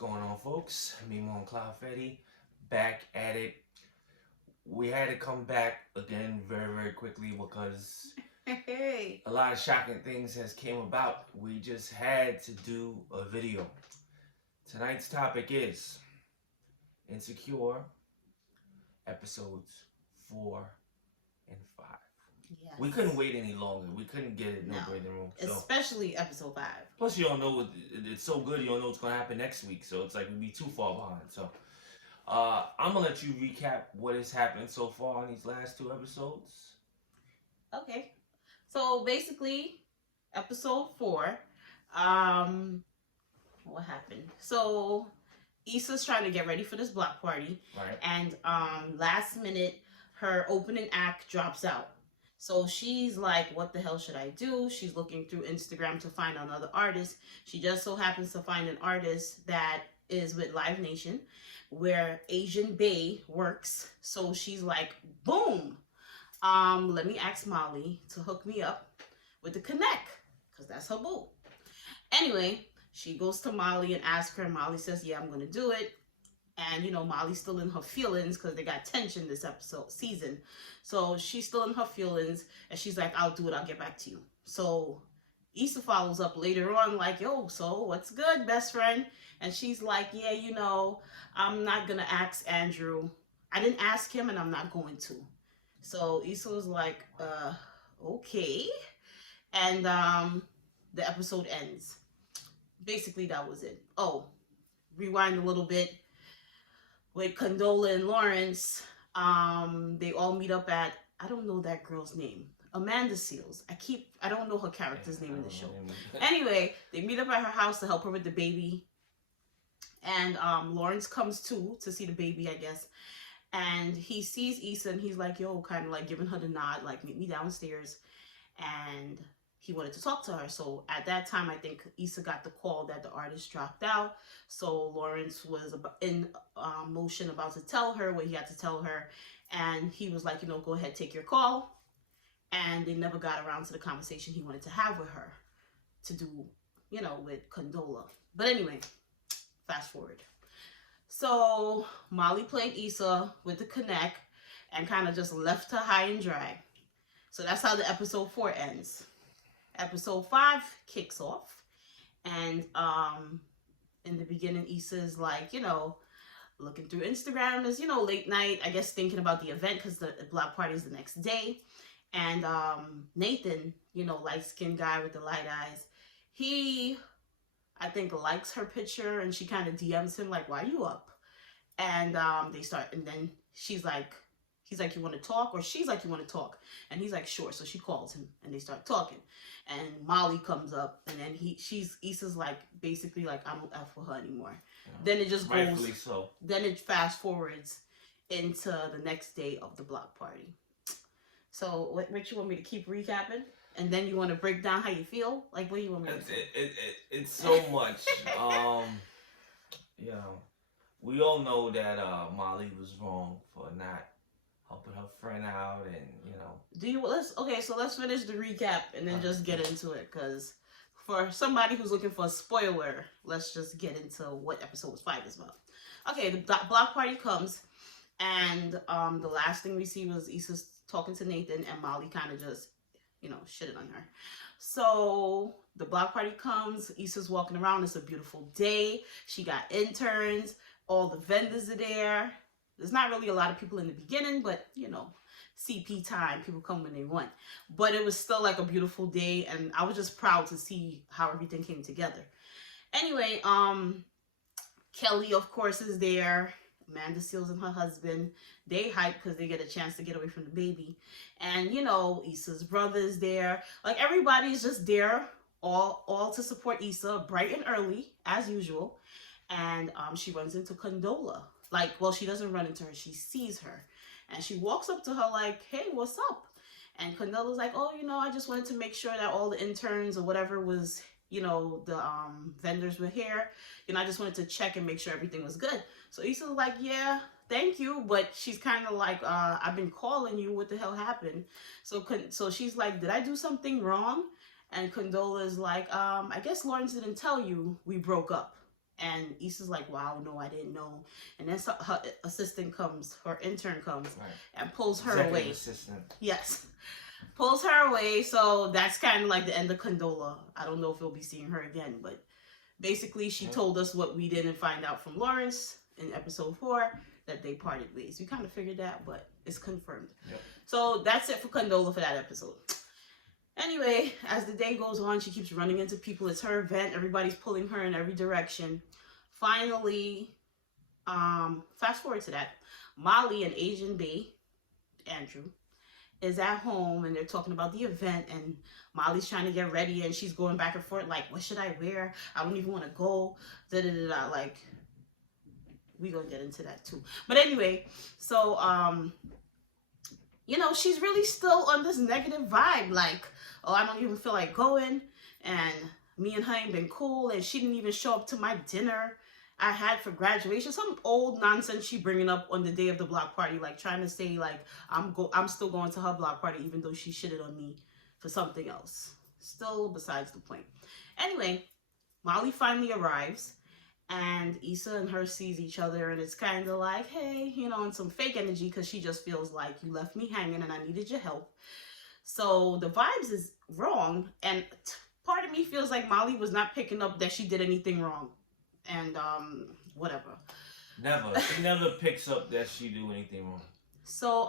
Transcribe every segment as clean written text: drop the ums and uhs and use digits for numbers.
going on, folks? MeMaOnCloudFetti, back at it. We had to come back again very quickly because Hey. a lot of shocking things has came about. We just had to do a video. Tonight's topic is Insecure episodes 4 and 5. Yes. We couldn't wait any longer. We couldn't get it no No. breathing room. So Especially episode 5. plus you don't know it's so good. You don't know what's gonna happen next week. So it's like we'd be too far behind. So I'm gonna let you recap what has happened so far in these last 2 episodes. Okay. So basically, episode 4. Um, what happened? So Issa's trying to get ready for this block party, Right. and last minute her opening act drops out. So she's like, what the hell should I do? She's looking through Instagram to find another artist. She just so happens to find an artist that is with Live Nation, where Asian Bay works. So she's like, boom. Let me ask Molly to hook me up with the Connect, because that's her boo. Anyway, she goes to Molly and asks her. Molly says, yeah, I'm gonna do it. And you know, Molly's still in her feelings because they got tension this season. So she's still in her feelings, and she's like, I'll do it, I'll get back to you. So Issa follows up later on, like, yo, so what's good, best friend? And she's like, yeah, you know, I'm not gonna ask Andrew. I didn't ask him, and I'm not going to. So Issa was like, okay. And the episode ends. Basically, that was it. Oh, rewind a little bit. With Condola and Lawrence, they all meet up at, I don't know that girl's name. Amanda Seals. I don't know her character's name in the show. Anyway, they meet up at her house to help her with the baby. And Lawrence comes too to see the baby, I guess. And he sees Issa and he's like, yo, kind of like giving her the nod, like, meet me downstairs. And he wanted to talk to her. So at that time, I think Issa got the call that the artist dropped out. So Lawrence was in motion about to tell her what he had to tell her. And he was like, you know, go ahead, take your call. And they never got around to the conversation he wanted to have with her to do, you know, with Condola. But anyway, fast forward. So Molly played Issa with the Connect and kind of just left her high and dry. So that's how the episode 4 ends. Episode 5 kicks off, and in the beginning, Issa's like, you know, looking through Instagram, is, you know, late night, I guess, thinking about the event because the block party is the next day. And Nathan, you know, light-skinned guy with the light eyes, he, I think, likes her picture, and she kind of DMs him like, why are you up? And they start, and then she's like, he's like, you want to talk? Or she's like, you want to talk? And he's like, sure. So she calls him and they start talking. And Molly comes up, and then Issa's like, basically like, I don't F with her anymore. Yeah. Then it just goes, rightfully so. Then it fast forwards into the next day of the block party. So what you want me to keep recapping? And then you want to break down how you feel? Like, what do you want me to say? It's so much. You know, we all know that Molly was wrong for not helping her friend out, and you know. Let's finish the recap and then just get into it, because for somebody who's looking for a spoiler, let's just get into what episode 5 is about. Okay, the block party comes, and the last thing we see was Issa talking to Nathan, and Molly kind of just, you know, shitted on her. So the block party comes, Issa's walking around, it's a beautiful day, she got interns, all the vendors are there. There's not really a lot of people in the beginning, but, you know, CP time, people come when they want. But it was still like a beautiful day, and I was just proud to see how everything came together. Anyway, Kelly, of course, is there. Amanda Seals and her husband. They hype because they get a chance to get away from the baby. And, you know, Issa's brother is there. Like, everybody's just there, all to support Issa, bright and early, as usual. And she runs into Condola. Like, well, she doesn't run into her. She sees her. And she walks up to her like, hey, what's up? And Condola's like, oh, you know, I just wanted to make sure that all the interns or whatever was, you know, the vendors were here. You know, I just wanted to check and make sure everything was good. So Issa's like, yeah, thank you. But she's kind of like, I've been calling you. What the hell happened? So she's like, did I do something wrong? And Condola's like, I guess Lawrence didn't tell you we broke up. And Issa's like, wow, no, I didn't know. And then her assistant comes, her intern comes, Right. and pulls her Executive away. Assistant. Yes. Pulls her away. So that's kind of like the end of Condola. I don't know if we'll be seeing her again, but basically she told us what we didn't find out from Lawrence in episode 4, that they parted ways. We kind of figured that, but it's confirmed. Yep. So that's it for Condola for that episode. Anyway, as the day goes on, she keeps running into people. It's her event. Everybody's pulling her in every direction. Finally, fast forward to that, Molly and Asian Bay, Andrew, is at home and they're talking about the event, and Molly's trying to get ready and she's going back and forth like, what should I wear? I don't even want to go. Like, we gonna get into that too. But anyway, so you know, she's really still on this negative vibe, like, oh, I don't even feel like going, and me and her ain't been cool, and she didn't even show up to my dinner I had for graduation. Some old nonsense she bringing up on the day of the block party, like trying to say like I'm still going to her block party even though she shitted on me for something else. Still besides the point. Anyway, Molly finally arrives, and Issa and her sees each other, and it's kind of like, hey, you know, and some fake energy, because she just feels like you left me hanging and I needed your help. So the vibes is wrong, and part of me feels like Molly was not picking up that she did anything wrong. And whatever. Never. She never picks up that she do anything wrong. So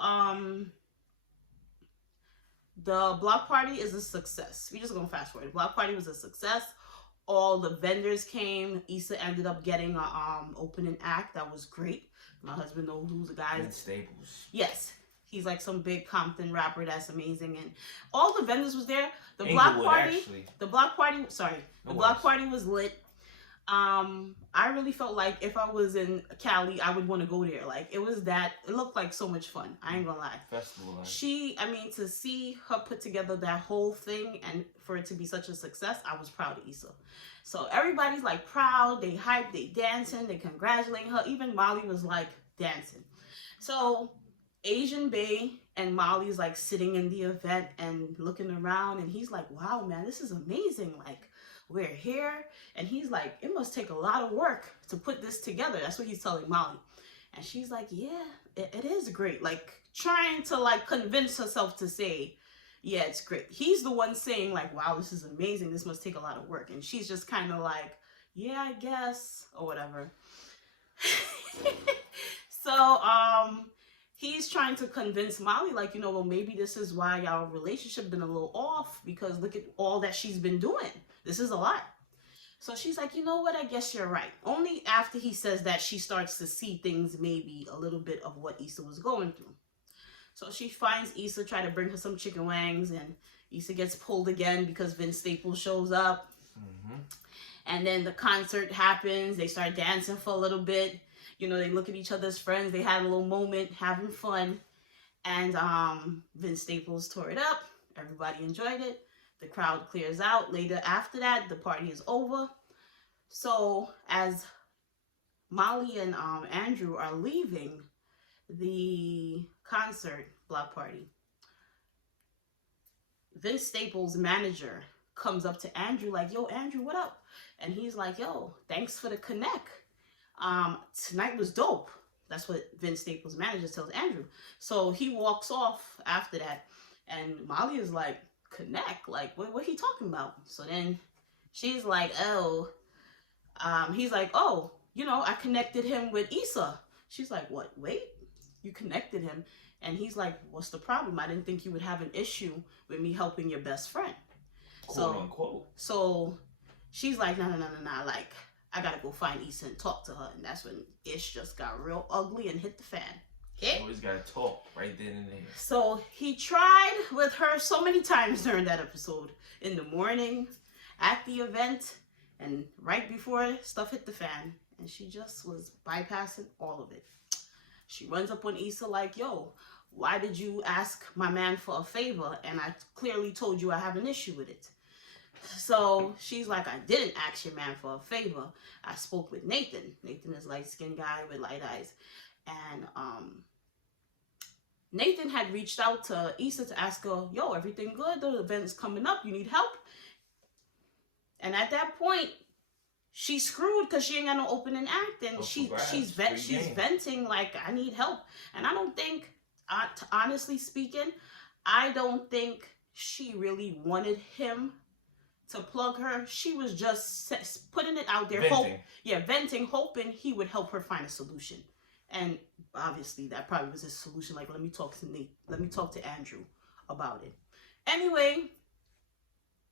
the block party is a success. We're just gonna fast forward. The block party was a success. All the vendors came. Issa ended up getting a opening act. That was great. My husband knows who's the guy. Vince Staples. Yes. He's like some big Compton rapper that's amazing. And all the vendors was there. The Inglewood, block party. Actually. The block party, sorry. No The block worries. party was lit. I really felt like if I was in Cali, I would want to go there. Like, it looked like so much fun. I ain't gonna lie. Festival life. To see her put together that whole thing and for it to be such a success, I was proud of Issa. So everybody's like proud, they hyped, they dancing, they congratulating her. Even Molly was like dancing. So Asian Bay and Molly's like sitting in the event and looking around, and he's like, wow, man, this is amazing. Like, we're here. And he's like, it must take a lot of work to put this together. That's what he's telling Molly. And she's like, yeah, it is great. Like, trying to like convince herself to say, yeah, it's great. He's the one saying like, wow, this is amazing. This must take a lot of work. And she's just kind of like, yeah, I guess, or whatever. So, he's trying to convince Molly, like, you know, well, maybe this is why our relationship been a little off, because look at all that she's been doing. This is a lot. So she's like, you know what? I guess you're right. Only after he says that, she starts to see things, maybe a little bit of what Issa was going through. So she finds Issa, try to bring her some chicken wings, and Issa gets pulled again because Vince Staples shows up. Mm-hmm. And then the concert happens. They start dancing for a little bit. You know, they look at each other's friends. They had a little moment, having fun. And Vince Staples tore it up. Everybody enjoyed it. The crowd clears out. Later after that, the party is over. So as Molly and Andrew are leaving the concert block party, Vince Staples' manager comes up to Andrew like, yo, Andrew, what up? And he's like, yo, thanks for the connect. Tonight was dope. That's what Vince Staples' manager tells Andrew. So he walks off after that. And Molly is like, connect? Like, what he talking about? So then she's like, oh, he's like, oh, you know, I connected him with Issa. She's like, what? Wait, you connected him? And he's like, what's the problem? I didn't think you would have an issue with me helping your best friend. Quote unquote. So she's like, no. Like, I gotta go find Issa and talk to her. And that's when Ish just got real ugly and hit the fan. Okay? Always gotta talk right then and there. So he tried with her so many times during that episode. In the morning, at the event, and right before stuff hit the fan. And she just was bypassing all of it. She runs up on Issa like, yo, why did you ask my man for a favor? And I clearly told you I have an issue with it. So she's like, I didn't ask your man for a favor. I spoke with Nathan. Nathan is a light-skinned guy with light eyes. And Nathan had reached out to Issa to ask her, yo, everything good? The event's coming up. You need help? And at that point, she's screwed because she ain't got no opening act, and Up for grabs, she's free she's game. venting like, I need help. And I don't think, honestly speaking, I don't think she really wanted him to plug her. She was just putting it out there, Venting. venting, hoping he would help her find a solution. And obviously, that probably was his solution. Like, let me talk to Nate. Let me talk to Andrew about it. Anyway,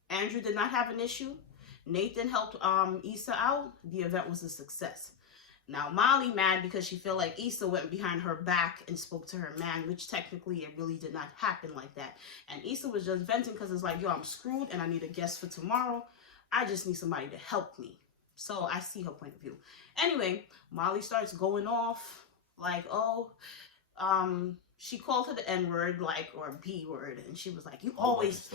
Andrew did not have an issue. Nathan helped Issa out. The event was a success. Now Molly mad because she felt like Issa went behind her back and spoke to her man, which technically it really did not happen like that. And Issa was just venting because it's like, yo, I'm screwed and I need a guest for tomorrow. I just need somebody to help me. So I see her point of view. Anyway, Molly starts going off like, oh, she called her the N-word, like, or B word, and she was like, you always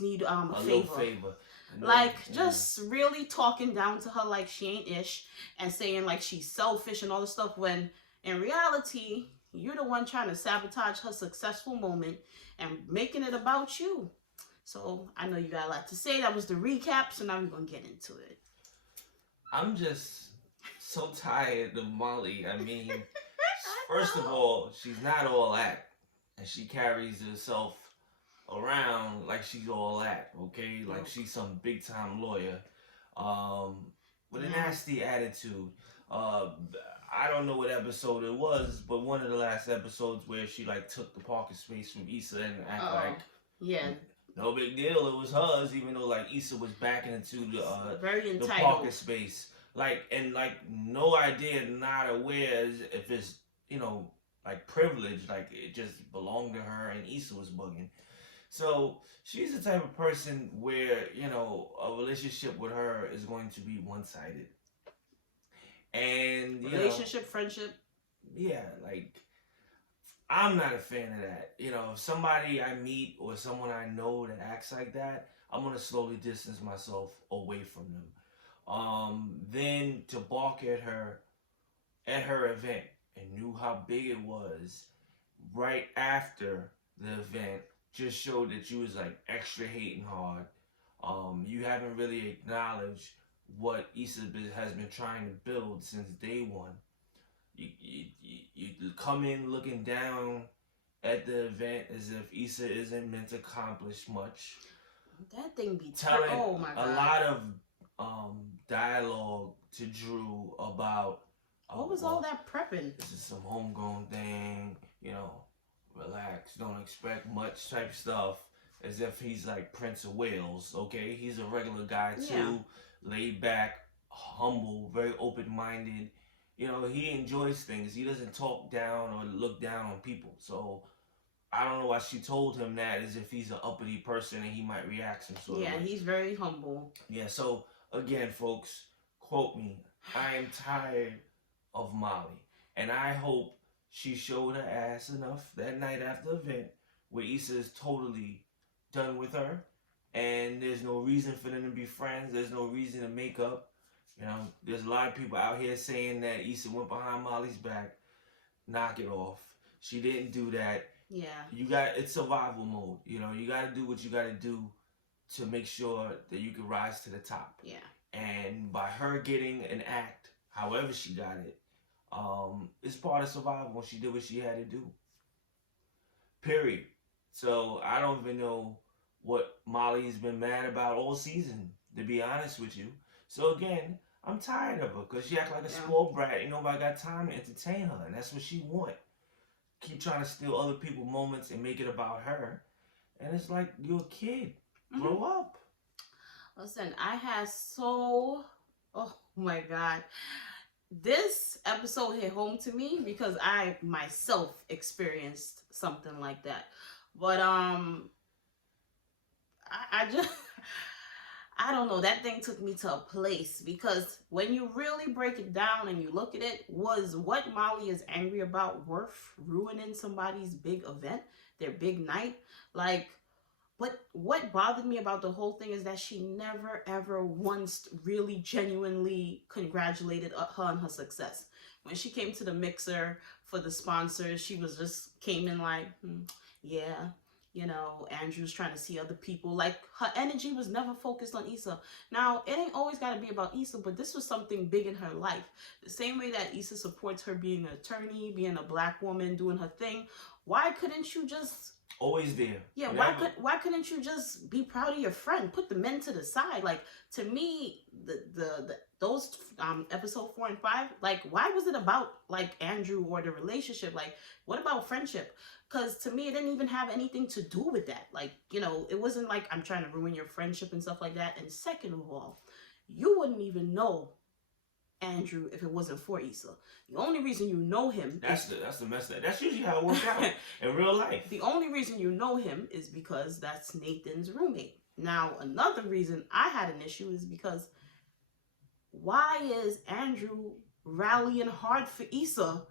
need a favor. Like, just really talking down to her like she ain't ish, and saying like she's selfish and all this stuff, when in reality, you're the one trying to sabotage her successful moment and making it about you. So I know you got a lot to say. That was the recap, so now we're gonna get into it. I'm just so tired of Molly. I mean, first of all, she's not all that, and she carries herself around like she's all that, okay? Like she's some big time lawyer, with a nasty attitude. I don't know what episode it was, but one of the last episodes where she like took the parking space from Issa and act like no big deal, it was hers, even though like Issa was backing into the parking space, like, and like no idea, not aware if it's, you know, like privilege, like it just belonged to her and Issa was bugging. So she's the type of person where, you know, a relationship with her is going to be one-sided. And relationship, friendship. Yeah, like I'm not a fan of that. You know, if somebody I meet or someone I know that acts like that, I'm gonna slowly distance myself away from them. Then to balk at her event and knew how big it was right after the event just showed that you was like extra hating hard. You haven't really acknowledged what Issa has been trying to build since day one. You come in looking down at the event as if Issa isn't meant to accomplish much. That thing be telling oh my God. A lot of dialogue to Drew about what was all that prepping? This is some homegrown thing, you know, relax, don't expect much type stuff, as if he's like Prince of Wales, okay? He's a regular guy too, laid back, humble, very open-minded. You know, he enjoys things. He doesn't talk down or look down on people. So I don't know why she told him that, as if he's an uppity person and he might react some sort of way. Yeah, he's very humble. Yeah, so again, folks, quote me, I am tired of Molly. And I hope she showed her ass enough that night after the event where Issa is totally done with her and there's no reason for them to be friends. There's no reason to make up. You know, there's a lot of people out here saying that Issa went behind Molly's back. Knock it off. She didn't do that. Yeah. It's survival mode. You know, you got to do what you got to do to make sure that you can rise to the top. Yeah. And by her getting an act, however she got it, it's part of survival. She did what she had to do. Period. So I don't even know what Molly's been mad about all season, to be honest with you. So again, I'm tired of her because she act like a spoiled brat. Ain't nobody got time to entertain her, and that's what she want. Keep trying to steal other people's moments and make it about her, and it's like, you're a kid. Grow up. Listen, I had oh my God. This episode hit home to me because I myself experienced something like that. But I just I don't know, that thing took me to a place, because when you really break it down and you look at it, was what Molly is angry about worth ruining somebody's big event, their big night? Like, what bothered me about the whole thing is that she never ever once really genuinely congratulated her on her success. When she came to the mixer for the sponsors, she was just came in like, yeah, You know, Andrew's trying to see other people. Like, her energy was never focused on Issa. Now, it ain't always got to be about Issa, but this was something big in her life. The same way that Issa supports her being an attorney, being a black woman, doing her thing. Why couldn't you just... Always there. Yeah, Whatever. why couldn't you just be proud of your friend? Put the men to the side. Like, to me, those episode 4 and 5, like, why was it about like Andrew or the relationship? Like, what about friendship? Because to me, it didn't even have anything to do with that. Like, you know, it wasn't like I'm trying to ruin your friendship and stuff like that. And second of all, you wouldn't even know Andrew if it wasn't for Issa. The only reason you know him... That's the mess up. That's usually how it works out in real life. The only reason you know him is because that's Nathan's roommate. Now, another reason I had an issue is because why is Andrew rallying hard for Issa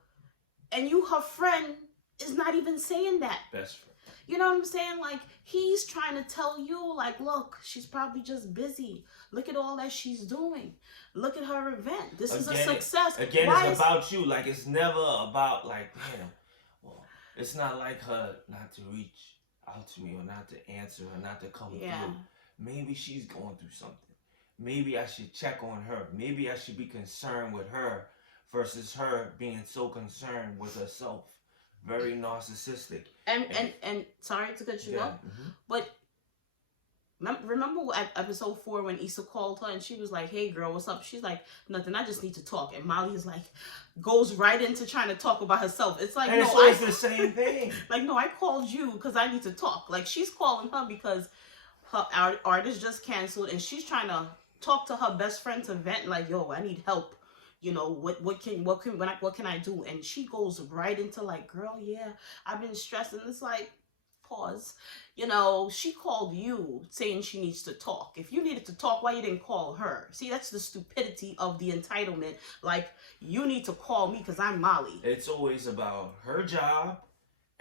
and you, her friend, is not even saying that? Best friend. You know what I'm saying? Like, he's trying to tell you, like, look, she's probably just busy. Look at all that she's doing. Look at her event. This is a success. It's about you. Like, it's never about, like, damn, well, it's not like her not to reach out to me or not to answer or not to come through. Maybe she's going through something. Maybe I should check on her. Maybe I should be concerned with her versus her being so concerned with herself. Very narcissistic. And sorry to cut you off, but remember at episode 4 when Issa called her and she was like, hey girl, what's up? She's like, nothing, I just need to talk. And Molly is like, goes right into trying to talk about herself. It's like, and no, it's the same thing. Like, no, I called you because I need to talk. Like, she's calling her because her artist just canceled and she's trying to talk to her best friend to vent, like, yo, I need help. You know, what can I do? And she goes right into like, girl, yeah, I've been stressed. And it's like, pause. You know, she called you saying she needs to talk. If you needed to talk, why you didn't call her? See, that's the stupidity of the entitlement. Like, you need to call me because I'm Molly. It's always about her job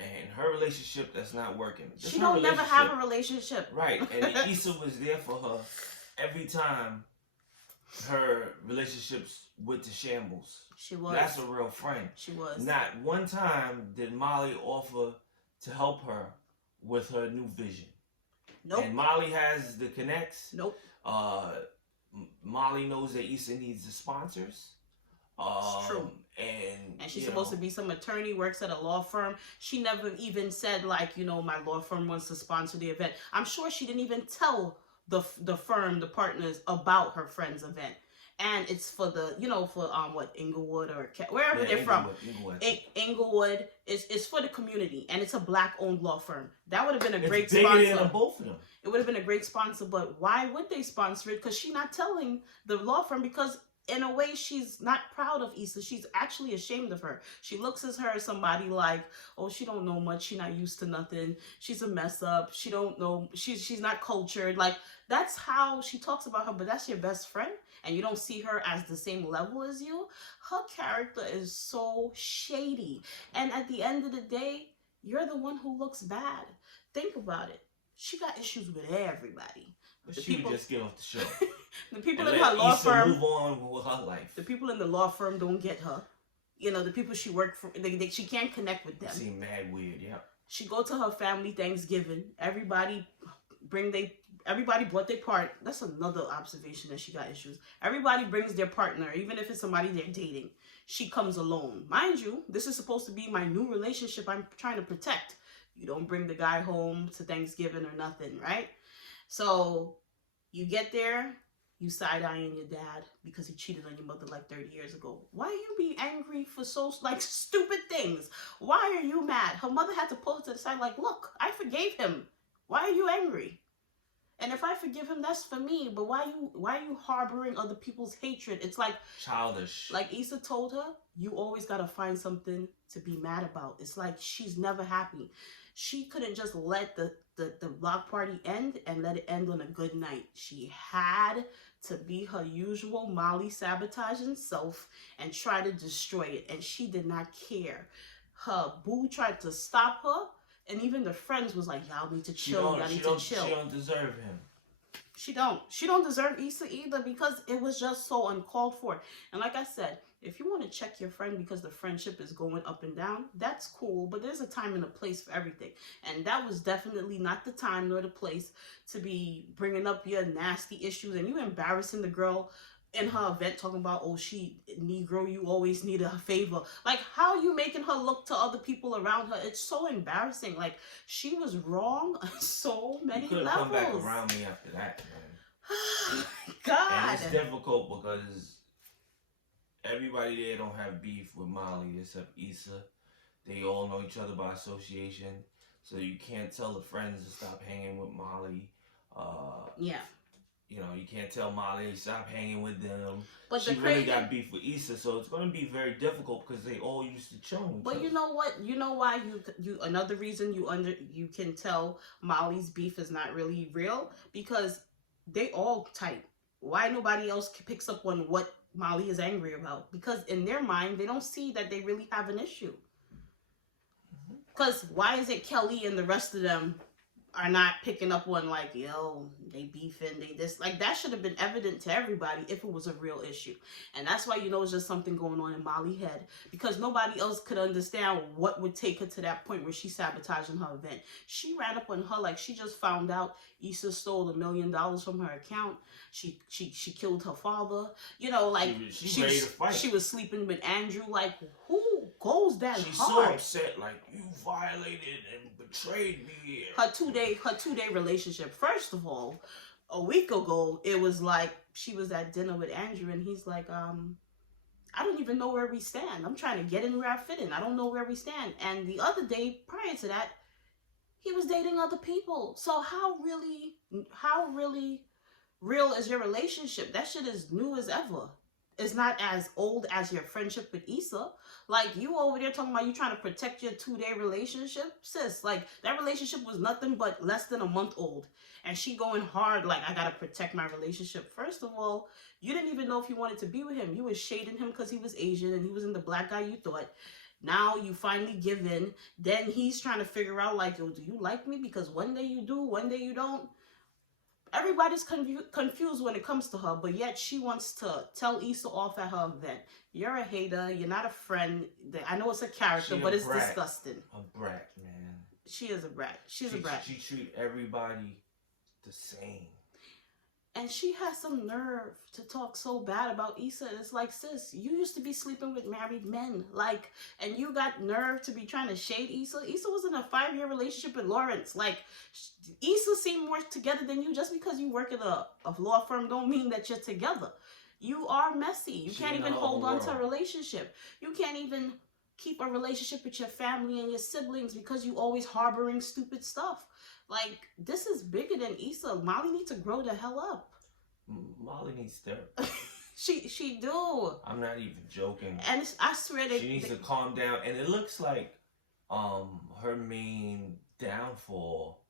and her relationship that's not working. She don't never have a relationship. Right. And Issa was there for her every time her relationships went to shambles. She was. That's a real friend. She was. Not one time did Molly offer to help her with her new vision. Nope. And Molly has the connects. Nope. Molly knows that Issa needs the sponsors. It's true. And she's supposed to be some attorney, works at a law firm. She never even said, like, you know, my law firm wants to sponsor the event. I'm sure she didn't even tell the firm, the partners, about her friend's event. And it's for the, you know, for what, Inglewood or wherever they're from. Inglewood is for the community, and it's a black-owned law firm. That would have been a great sponsor. Bigger than both of them. It would have been a great sponsor, but why would they sponsor it? Because she's not telling the law firm, because in a way she's not proud of Issa. She's actually ashamed of her. She looks at her as somebody like, oh, she don't know much. She not used to nothing. She's a mess up. She don't know. She's not cultured. Like, that's how she talks about her. But that's your best friend, and you don't see her as the same level as you. Her character is so shady. And at the end of the day, you're the one who looks bad. Think about it. She got issues with everybody. But she would just get off the show. The people in her law firm move on with her life. The people in the law firm don't get her. You know, the people she worked for, she can't connect with them. Seem mad weird, yeah. She go to her family Thanksgiving. Everybody brought their part. That's another observation that she got issues. Everybody brings their partner, even if it's somebody they're dating. She comes alone. Mind you, this is supposed to be my new relationship I'm trying to protect. You don't bring the guy home to Thanksgiving or nothing, right? So you get there, you side-eyeing your dad because he cheated on your mother like 30 years ago. Why are you being angry for so, like, stupid things? Why are you mad? Her mother had to pull her to the side like, look, I forgave him. Why are you angry? And if I forgive him, that's for me. But why are you harboring other people's hatred? It's like childish. Like Issa told her, you always got to find something to be mad about. It's like she's never happy. She couldn't just let the block party end and let it end on a good night. She had to be her usual Molly sabotaging self and try to destroy it. And she did not care. Her boo tried to stop her. And even the friends was like, y'all need to chill. Y'all need to chill. She don't deserve him. She don't deserve Issa either, because it was just so uncalled for. And like I said, if you want to check your friend because the friendship is going up and down, that's cool, but there's a time and a place for everything. And that was definitely not the time nor the place to be bringing up your nasty issues, and you embarrassing the girl in her event talking about, oh, she Negro, you always need a favor. Like, how are you making her look to other people around her? It's so embarrassing. Like, she was wrong on so many You levels. come back around me after that, man. God. And it's difficult because everybody there don't have beef with Molly except Issa. They all know each other by association, so you can't tell the friends to stop hanging with Molly. Yeah. You know, you can't tell Molly stop hanging with them. But she really got beef with Issa, so it's going to be very difficult because they all used to chill with each other. But you know what? You know why you another reason you can tell Molly's beef is not really real, because they all tight. Why nobody else picks up on what Molly is angry about? Because in their mind, they don't see that they really have an issue. Because why is it Kelly and the rest of them are not picking up on, like, yo, they beefing, they this, like, that should have been evident to everybody if it was a real issue. And that's why, you know, it's just something going on in Molly's head, because nobody else could understand what would take her to that point where she's sabotaging her event. She ran up on her like she just found out Issa stole $1 million from her account. She killed her father. You know, like, she ready to fight. She was sleeping with Andrew. Like, who goes that hard? She's so upset, like, you violated and betrayed me. Her two-day relationship. First of all, a week ago, it was like she was at dinner with Andrew, and he's like, I don't even know where we stand. I'm trying to get in where I fit in. I don't know where we stand. And the other day, prior to that, he was dating other people. So how really real is your relationship? That shit is new as ever. It's not as old as your friendship with Issa. Like, you over there talking about you trying to protect your 2-day relationship. Sis, like, that relationship was nothing but less than a month old. And she going hard like, I gotta protect my relationship. First of all, you didn't even know if you wanted to be with him. You was shading him because he was Asian and he was in the black guy you thought. Now you finally give in. Then he's trying to figure out, like, yo, do you like me? Because one day you do, one day you don't. Everybody's confused when it comes to her, but yet she wants to tell Issa off at her event. You're a hater. You're not a friend. I know it's a character, but it's disgusting. A brat, man. She is a brat. She's a brat. She treats everybody the same. And she has some nerve to talk so bad about Issa. It's like, sis, you used to be sleeping with married men. Like, and you got nerve to be trying to shade Issa. Issa was in a 5-year relationship with Lawrence. Like, Issa seemed more together than you. Just because you work at a law firm don't mean that you're together. You are messy. You can't even hold on to a relationship. You can't even keep a relationship with your family and your siblings because you always harboring stupid stuff. Like, this is bigger than Issa. Molly needs to grow the hell up. Molly needs therapy. she do. I'm not even joking. And I swear she needs to calm down. And it looks like her main downfall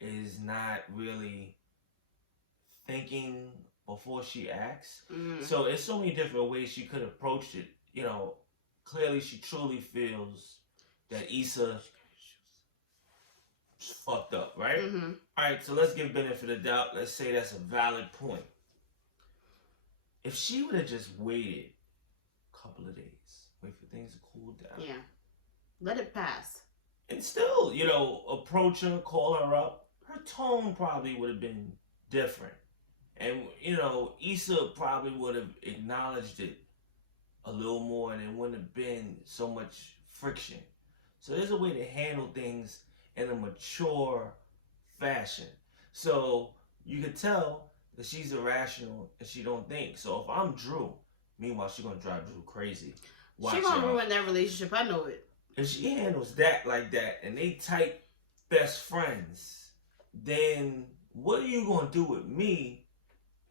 is not really thinking before she acts. So there's so many different ways she could approach it. You know, clearly she truly feels that Issa fucked up, right? Alright, so let's give benefit of the doubt. Let's say that's a valid point. If she would have just waited a couple of days, wait for things to cool down. Yeah. Let it pass. And still, you know, approach her, call her up, her tone probably would have been different. And, you know, Issa probably would have acknowledged it a little more and it wouldn't have been so much friction. So there's a way to handle things in a mature fashion. So you could tell that she's irrational and she don't think. So if I'm Drew, meanwhile she's gonna drive Drew crazy. She's gonna ruin that relationship, I know it. If she handles that like that and they tight best friends, then what are you gonna do with me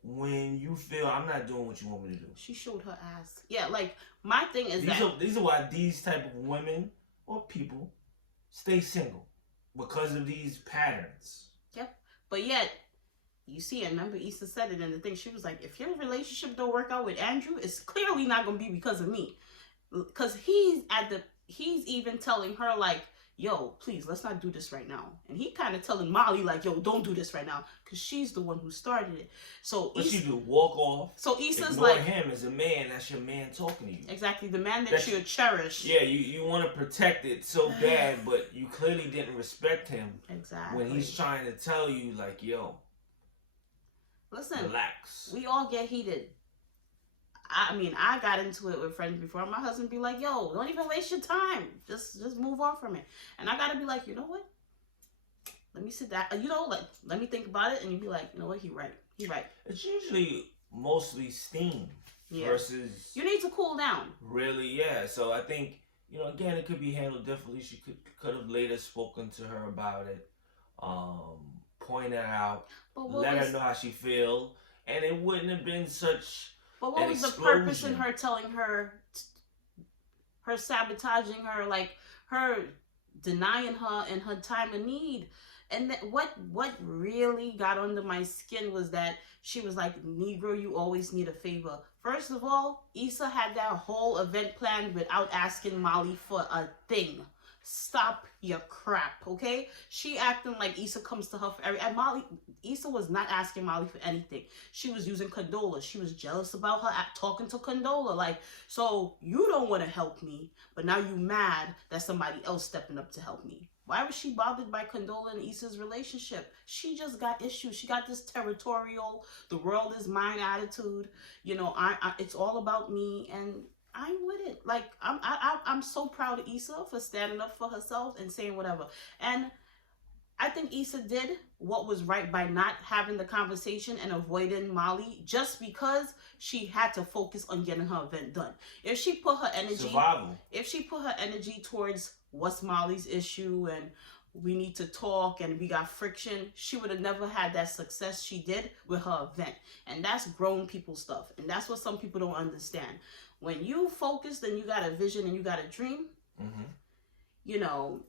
when you feel I'm not doing what you want me to do? She showed her ass. Yeah, like, my thing is these are why these type of women or people stay single. Because of these patterns. Yep. But yet, you see, I remember Issa said it in the thing. She was like, if your relationship don't work out with Andrew, it's clearly not going to be because of me. Because he's even telling her, like, yo, please, let's not do this right now. And he kind of telling Molly, like, yo, don't do this right now, because she's the one who started it. So what you do? Walk off. So Issa's ignore like, him as a man. That's your man talking to you. Exactly, the man that you cherish. Yeah, you want to protect it so bad, but you clearly didn't respect him. Exactly. When he's trying to tell you, like, yo, listen, relax. We all get heated. I mean, I got into it with friends before. My husband be like, yo, don't even waste your time. Just move on from it. And I got to be like, you know what? Let me sit down. You know, like, let me think about it. And you be like, you know what? He right. It's usually mostly steam versus... You need to cool down. Really, yeah. So I think, you know, again, it could be handled differently. She could have later spoken to her about it. Point it out. Let her know how she feel. And it wouldn't have been such... But what was the purpose in her telling her, her sabotaging her, like her denying her in her time of need? And what really got under my skin was that she was like, Negro, you always need a favor. First of all, Issa had that whole event planned without asking Molly for a thing. Stop your crap, okay? She acting like Issa comes to her for every... And Issa was not asking Molly for anything. She was using Condola. She was jealous about her talking to Condola. Like, so you don't want to help me, but now you mad that somebody else stepping up to help me. Why was she bothered by Condola and Issa's relationship? She just got issues. She got this territorial, the world is mine attitude. You know, it's all about me, and I'm with it. Like, I'm so proud of Issa for standing up for herself and saying whatever. And I think Issa did what was right by not having the conversation and avoiding Molly, just because she had to focus on getting her event done. If she put her energy, if she put her energy towards what's Molly's issue and we need to talk and we got friction, she would have never had that success she did with her event. And that's grown people stuff. And that's what some people don't understand. When you focused and you got a vision and you got a dream, you know,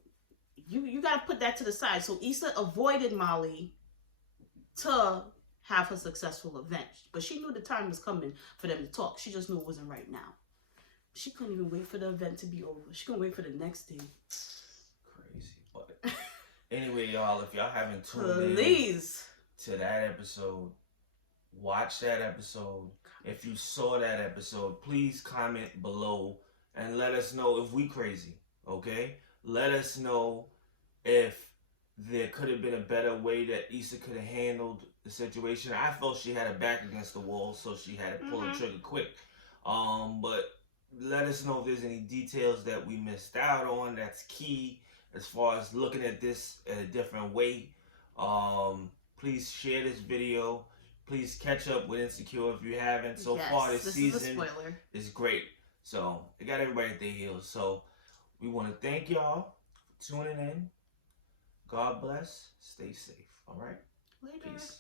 you got to put that to the side. So Issa avoided Molly to have her successful event. But she knew the time was coming for them to talk. She just knew it wasn't right now. She couldn't even wait for the event to be over. She couldn't wait for the next day. Crazy. But anyway, y'all, if y'all haven't tuned in to that episode, watch that episode. If you saw that episode, please comment below and let us know if we crazy, okay? Let us know if there could have been a better way that Issa could have handled the situation. I felt she had her back against the wall, so she had to pull the trigger quick. But let us know if there's any details that we missed out on that's key as far as looking at this in a different way. Please share this video. Please catch up with Insecure if you haven't. So far this season is great. So it got everybody at their heels. So we want to thank y'all for tuning in. God bless. Stay safe. All right? Later. Peace.